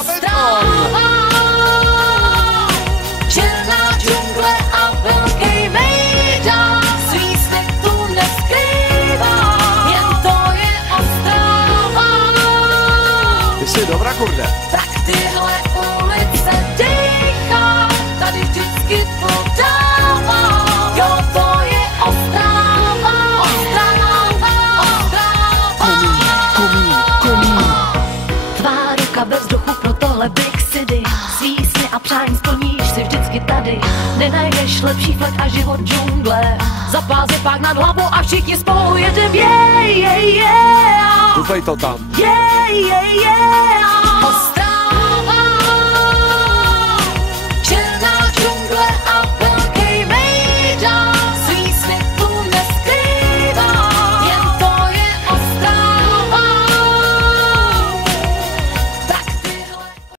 Ostrava, černá džungle a velký mejdan, svý svět tu neskrývá, jen to je Ostrava. Ty jsi dobrá, kurde. Tak tyhle ulice dýchá, tady vždycky podává, jo, to je Ostrava, Ostrava, Ostrava. Tvá ruka bez vzduchu pro tohle Big City, svý sny a přání splníš si vždycky tady, nenajdeš lepší flek a život džungle, zapás je pak nad hlavou a všichni spolu jedem, yeah, yeah, yeah. Dufej to tam. Yeah, yeah, yeah.